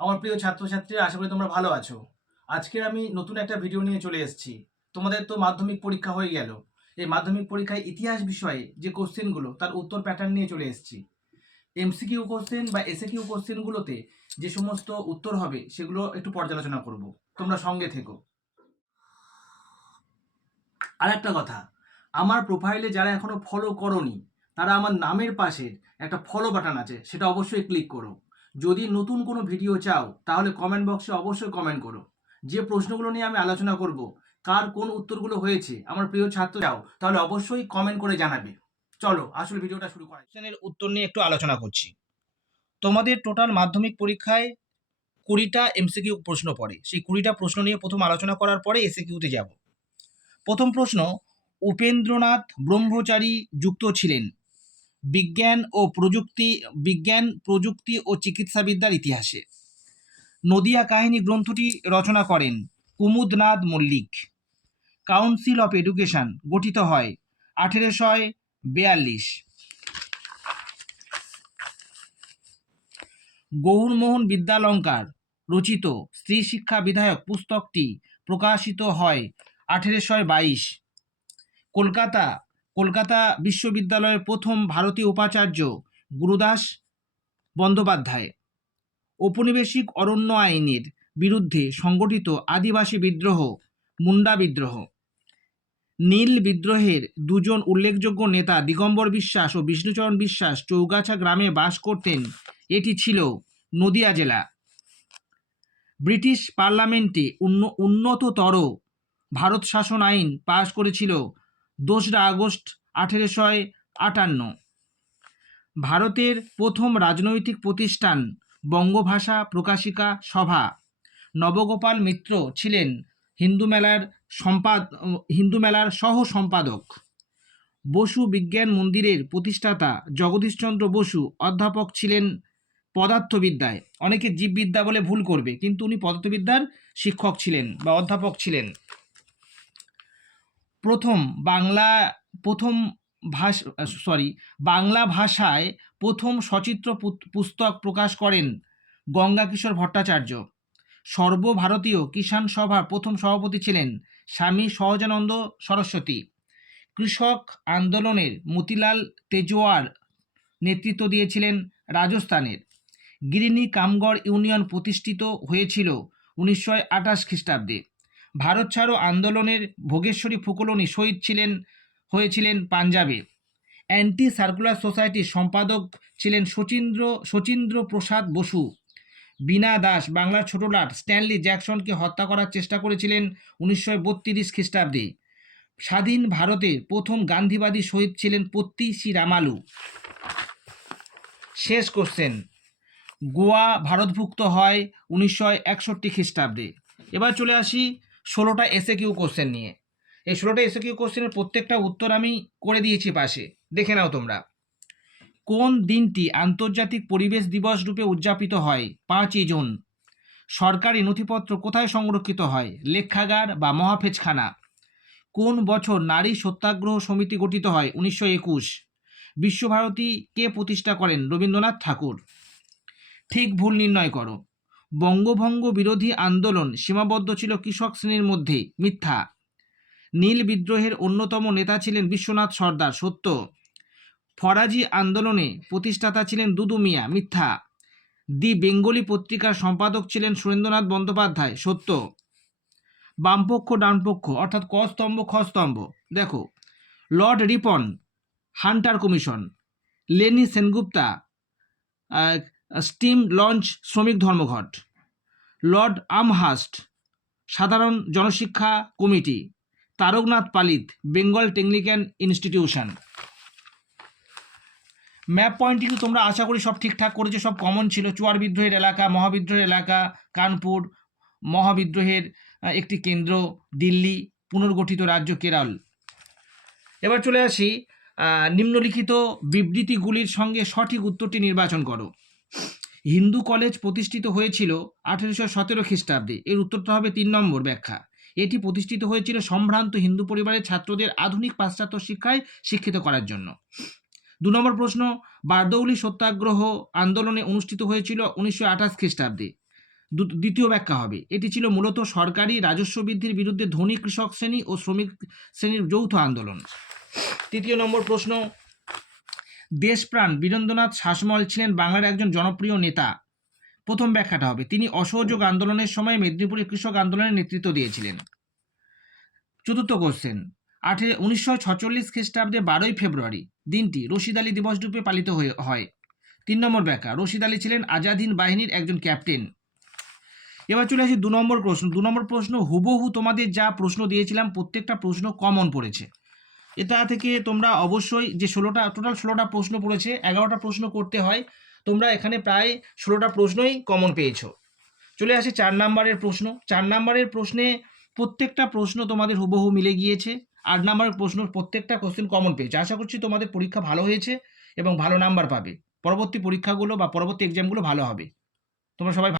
আমার প্রিয় ছাত্রছাত্রীরা, আশা করি তোমরা ভালো আছো। আজকের আমি নতুন একটা ভিডিও নিয়ে চলে এসেছি। তোমাদের তো মাধ্যমিক পরীক্ষা হয়ে গেল। এই মাধ্যমিক পরীক্ষায় ইতিহাস বিষয়ে যে কোশ্চেনগুলো তার উত্তর প্যাটার্ন নিয়ে চলে এসেছি। এমসিকিউ কোশ্চেন বা এসএকিউ কোশ্চেনগুলোতে যে সমস্ত উত্তর হবে সেগুলো একটু পর্যালোচনা করব। তোমরা সঙ্গে থেকো। আর একটা কথা, আমার প্রোফাইলে যারা এখনো ফলো করোনি তারা আমার নামের পাশে একটা ফলো বাটন আছে, সেটা অবশ্যই ক্লিক করো। যদি নতুন কোনো ভিডিও চাও তাহলে কমেন্ট বক্সে অবশ্যই কমেন্ট করো। যে প্রশ্নগুলো নিয়ে আমি আলোচনা করব, কার কোন উত্তরগুলো হয়েছে আমার প্রিয় ছাত্র চাও, তাহলে অবশ্যই কমেন্ট করে জানাবে। চলো আসল ভিডিওটা শুরু করা। কোশ্চেনের উত্তর নিয়ে একটু আলোচনা করছি। তোমাদের টোটাল মাধ্যমিক পরীক্ষায় 20টা এমসিকিউ প্রশ্ন পড়ে। সেই 20টা প্রশ্ন নিয়ে প্রথম আলোচনা করার পরে এসএকিউতে যাব। প্রথম প্রশ্ন, উপেন্দ্রনাথ ব্রহ্মচারী যুক্ত ছিলেন বিজ্ঞান প্রযুক্তি ও চিকিৎসাবিদ্যার ইতিহাসে। নদিয়া কাহিনী গ্রন্থটি রচনা করেন কুমুদনাথ মল্লিক। কাউন্সিল অফ এডুকেশন গঠিত হয় 1842। গৌরমোহন বিদ্যালঙ্কার রচিত স্ত্রী শিক্ষা বিধায়ক পুস্তকটি প্রকাশিত হয় 1822। কলকাতা কলকাতা বিশ্ববিদ্যালয়ের প্রথম ভারতীয় উপাচার্য গুরুদাস বন্দ্যোপাধ্যায়। ঔপনিবেশিক অরণ্য আইনের বিরুদ্ধে সংগঠিত আদিবাসী বিদ্রোহ মুন্ডা বিদ্রোহ। নীল বিদ্রোহের দুজন উল্লেখযোগ্য নেতা দিগম্বর বিশ্বাস ও বিষ্ণুচরণ বিশ্বাস চৌগাছা গ্রামে বাস করতেন। এটি ছিল নদিয়া জেলা। ব্রিটিশ পার্লামেন্টে উন্নততর ভারত শাসন আইন পাশ করেছিল 2রা আগস্ট 1858। ভারতের প্রথম রাজনৈতিক প্রতিষ্ঠান বঙ্গভাষা প্রকাশিকা সভা। নবগোপাল মিত্র ছিলেন হিন্দু মেলার সহ সম্পাদক। বসু বিজ্ঞান মন্দিরের প্রতিষ্ঠাতা জগদীশচন্দ্র বসু অধ্যাপক ছিলেন পদার্থবিদ্যায়। অনেকে জীববিদ্যা বলে ভুল করবে, কিন্তু উনি পদার্থবিদ্যার শিক্ষক ছিলেন বা অধ্যাপক ছিলেন। বাংলা ভাষায় প্রথম সচিত্র পুস্তক প্রকাশ করেন গঙ্গাকিশোর ভট্টাচার্য। সর্বভারতীয় কিষাণ সভার প্রথম সভাপতি ছিলেন স্বামী সহজানন্দ সরস্বতী। কৃষক আন্দোলনের মতিলাল তেজোয়ার নেতৃত্ব দিয়েছিলেন রাজস্থানের। গিরিনি কামগড় ইউনিয়ন প্রতিষ্ঠিত হয়েছিল 1928 খ্রিস্টাব্দে। ভারত ছাড়ো আন্দোলনের ভোগেশ্বরী ফুকলনি শহীদ হয়েছিলেন পাঞ্জাবে। অ্যান্টি সার্কুলার সোসাইটির সম্পাদক ছিলেন শচীন্দ্র প্রসাদ বসু। বীণা দাস বাংলার ছোটলাট স্ট্যানলি জ্যাকসনকে হত্যা করার চেষ্টা করেছিলেন 1932 খ্রিস্টাব্দে। স্বাধীন ভারতের প্রথম গান্ধীবাদী শহীদ ছিলেন পত্তি শ্রী রামালু। শেষ কোশ্চেন, গোয়া ভারতভুক্ত হয় 1961 খ্রিস্টাব্দে। এবার চলে আসি 16টা এসএকিউ কোশ্চেন নিয়ে। এই 16টা এসএকিউ কোশ্চেনের প্রত্যেকটা উত্তর আমি করে দিয়েছি পাশে, দেখে নাও তোমরা। কোন দিনটি আন্তর্জাতিক পরিবেশ দিবস রূপে উদযাপিত হয়? 5ই জুন। সরকারি নথিপত্র কোথায় সংরক্ষিত হয়? লেখাগার বা মহাফেজখানা। কোন বছর নারী সত্যাগ্রহ সমিতি গঠিত হয়? 1921। বিশ্বভারতী কে প্রতিষ্ঠা করেন? রবীন্দ্রনাথ ঠাকুর। ঠিক ভুল নির্ণয় করো। বঙ্গভঙ্গ বিরোধী আন্দোলন সীমাবদ্ধ ছিল কৃষক শ্রেণীর মধ্যে। মিথ্যা। নীল বিদ্রোহের অন্যতম নেতা ছিলেন বিশ্বনাথ সর্দার। সত্য। ফরাজি আন্দোলনে প্রতিষ্ঠাতা ছিলেন দুদু মিয়া। মিথ্যা। দি বেঙ্গলি পত্রিকার সম্পাদক ছিলেন সুরেন্দ্রনাথ বন্দ্যোপাধ্যায়। সত্য। বামপক্ষ ডানপক্ষ অর্থাৎ ক স্তম্ভ খ স্তম্ভ। দেখো, Lord Ripon Hunter commission, Lenny Sengupta steam launch শ্রমিক ধর্মঘট, লর্ড আমহার্স্ট সাধারণ জনশিক্ষা কমিটি, তারকনাথ পালিত Bengal technical institution. Map pointing তোমরা আশা করি সব ঠিকঠাক করেছো, সব কমন ছিল। চুয়ার বিদ্রোহের এলাকা, মহাবিদ্রোহের এলাকা কানপুর, মহাবিদ্রোহের একটি কেন্দ্র দিল্লি, পুনর্গঠিত রাজ্য কেরল। এবার চলে আসি নিম্নলিখিত বিবৃতিগুলির সঙ্গে সঠিক উত্তরটি নির্বাচন করো। হিন্দু কলেজ প্রতিষ্ঠিত হয়েছিল 1817 খ্রিস্টাব্দে। এর উত্তরটা হবে 3 নম্বর ব্যাখ্যা। এটি প্রতিষ্ঠিত হয়েছিল সম্ভ্রান্ত হিন্দু পরিবারের ছাত্রদের আধুনিক পাশ্চাত্য শিক্ষায় শিক্ষিত করার জন্য। 2 নম্বর প্রশ্ন, বারদৌলি সত্যাগ্রহ আন্দোলনে অনুষ্ঠিত হয়েছিল 1928 খ্রিস্টাব্দে। দ্বিতীয় ব্যাখ্যা হবে। এটি ছিল মূলত সরকারি রাজস্ব বৃদ্ধির বিরুদ্ধে ধনী কৃষক শ্রেণী ও শ্রমিক শ্রেণীর যৌথ আন্দোলন। তৃতীয় নম্বর প্রশ্ন, দেশপ্রাণ বীরেন্দ্রনাথ শাসমল ছিলেন বাংলার একজন জনপ্রিয় নেতা। প্রথম ব্যাখ্যাটা হবে, তিনি অসহযোগ আন্দোলনের সময় মেদিনীপুরের কৃষক আন্দোলনের নেতৃত্ব দিয়েছিলেন। চতুর্থ কোশ্চেন, 1946 খ্রিস্টাব্দে 12ই ফেব্রুয়ারি দিনটি রশিদ আলী দিবস রূপে পালিত হয়। 3 নম্বর ব্যাখ্যা, রশিদ আলী ছিলেন আজাদ হিন্দ বাহিনীর একজন ক্যাপ্টেন। এবার চলে আসি 2 নম্বর প্রশ্ন। 2 নম্বর প্রশ্ন হুবহু তোমাদের যা প্রশ্ন দিয়েছিলাম প্রত্যেকটা প্রশ্ন কমন পড়েছে। এটা থেকে তোমরা অবশ্যই যে টোটাল 16টা প্রশ্ন পড়েছে, 11টা প্রশ্ন করতে হয়, তোমরা এখানে প্রায় 16টা প্রশ্নই কমন পেয়েছো। চলে আসি 4 নম্বরের প্রশ্ন। 4 নম্বরের প্রশ্নে প্রত্যেকটা প্রশ্ন তোমাদের হুবহু মিলে গিয়েছে। 8 নম্বরের প্রশ্ন প্রত্যেকটা কোশ্চেন কমন পেয়েছে। আশা করছি তোমাদের পরীক্ষা ভালো হয়েছে এবং ভালো নাম্বার পাবে। পরবর্তী পরীক্ষাগুলো বা পরবর্তী এক্সামগুলো ভালো হবে। তোমরা সবাই